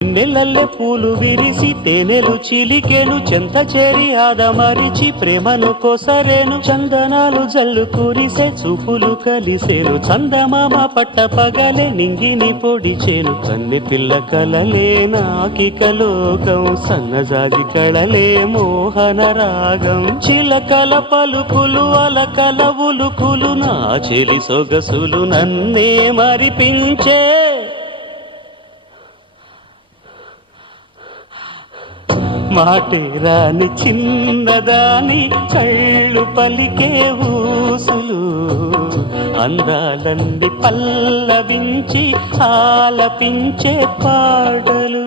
నెలల్లె పూలు విరిసి తేనెలు చిలికెను చెంత చేరి ఆదమరిచి ప్రేమను కొసరేను చందనాలు జల్లు కురిసే చూపులు కలిసేను చందమామ పట్ట పగలే నింగిని పొడిచేను కన్నె పిల్ల కలలే నాకిక లోకం సన్నజాజి కళలే మోహన రాగం చిలకల పలుకులు అలకల ఉలుకులు నా చెలి సొగసులు నన్నే మరిపించే మాటే రాని చిన్నదాని కళ్ళు పలికే ఊసులు అందాలన్నీ పల్లవించి ఆలపించే పాటలు